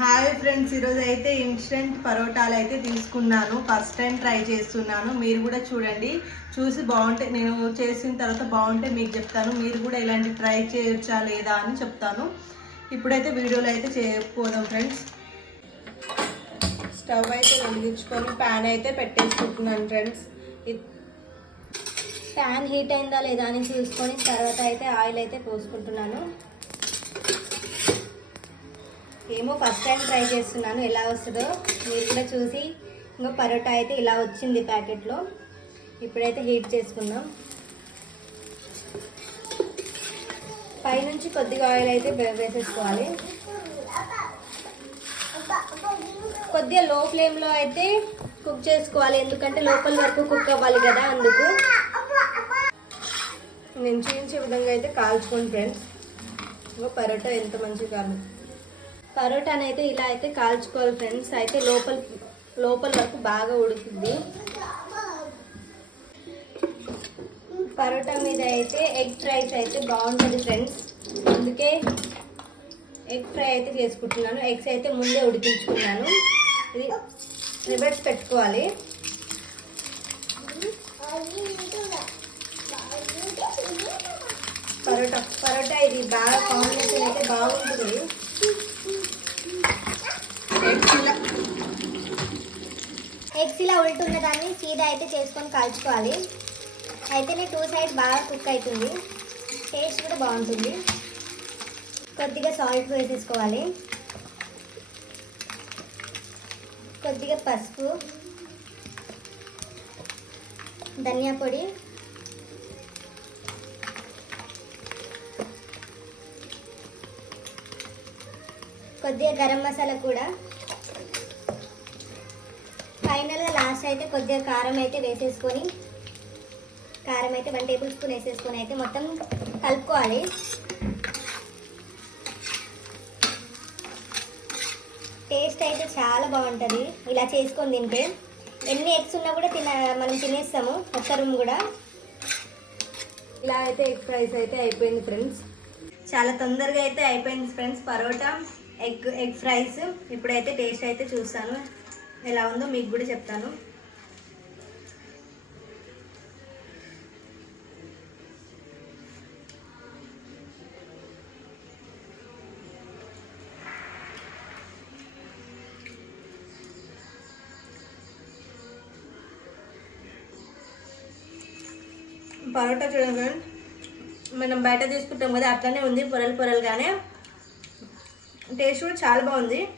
Hi friends, ఈరోజు అయితే instant పరోటాలు అయితే తీసుకున్నాను. ఫస్ట్ టైం ట్రై చేస్తున్నాను. మీరు కూడా చూడండి, చూసి బాగుంటే నేను చేసిన తర్వాత బాగుంటే మీకు చెప్తాను. మీరు కూడా ఇలాంటి ట్రై చేయొచ్చా లేదా అని చెప్తాను. ఇప్పుడైతే వీడియోలో అయితే చేయకపోదాం ఫ్రెండ్స్. స్టవ్ అయితే వెలిగించుకొని ప్యాన్ అయితే పెట్టేసుకుంటున్నాను ఫ్రెండ్స్. ప్యాన్ హీట్ అయిందా లేదా అని చూసుకొని తర్వాత అయితే ఆయిల్ అయితే పోసుకుంటున్నాను. ఏమో ఫస్ట్ టైం ట్రై చేస్తున్నాను, ఎలా వస్తుందో మీరు కూడా చూసి. ఇంకా పరోటా అయితే ఇలా వచ్చింది ప్యాకెట్లో. ఇప్పుడైతే హీట్ చేసుకుందాం. పైనుంచి కొద్దిగా ఆయిల్ అయితే వేసేసుకోవాలి. కొద్దిగా లో ఫ్లేమ్లో అయితే కుక్ చేసుకోవాలి, ఎందుకంటే లోపల వరకు కుక్ అవ్వాలి కదా, అందుకు. నేను చూపించే విధంగా అయితే కాల్చుకోండి ఫ్రెండ్స్. ఇంకా పరోటా ఎంత మంచిగా కాదు. పరోటాని అయితే ఇలా అయితే కాల్చుకోవాలి ఫ్రెండ్స్. అయితే లోపల వరకు బాగా ఉడుకుద్ది. పరోటా మీద అయితే ఎగ్ ఫ్రైస్ అయితే బాగుంటుంది ఫ్రెండ్స్, అందుకే ఎగ్ ఫ్రై అయితే చేసుకుంటున్నాను. ఎగ్స్ అయితే ముందే ఉడికించుకున్నాను. ఇది రివర్స్ పెట్టుకోవాలి. పరోటా ఇది బాగా కాంబినేషన్ అయితే బాగుంటుంది. ఎగ్స్ ఇలా ఉల్టున్న దాన్ని సీదా అయితే చేసుకొని కాల్చుకోవాలి. అయితేనే 2 సైడ్స్ బాగా కుక్ అవుతుంది, టేస్ట్ కూడా బాగుంటుంది. కొద్దిగా సాల్ట్ వేసేసుకోవాలి, కొద్దిగా పసుపు, ధనియా పొడి, కొద్దిగా గరం మసాలా కూడా. ఫైనల్గా లాస్ట్ అయితే కొద్దిగా కారం అయితే వేసేసుకొని, కారం అయితే 1 టేబుల్ స్పూన్ వేసేసుకొని అయితే మొత్తం కలుపుకోవాలి. టేస్ట్ అయితే చాలా బాగుంటుంది ఇలా చేసుకొని తింటే. ఎన్ని ఎగ్స్ ఉన్నా కూడా మనం తినేస్తాము, ఒక్క రూమ్ కూడా. ఇలా అయితే ఎగ్ ఫ్రైస్ అయితే అయిపోయింది ఫ్రెండ్స్. చాలా తొందరగా అయితే అయిపోయింది ఫ్రెండ్స్ పరోటా ఎగ్ ఫ్రైస్. ఇప్పుడైతే టేస్ట్ అయితే చూస్తాను, ఎలా ఉందో మీకు కూడా చెప్తాను. పరోటా చూడండి, మనం బయట తీసుకుంటాం కదా, అట్లనే ఉంది పొరలు పొరలుగానే. టేస్ట్ కూడా చాలా బాగుంది.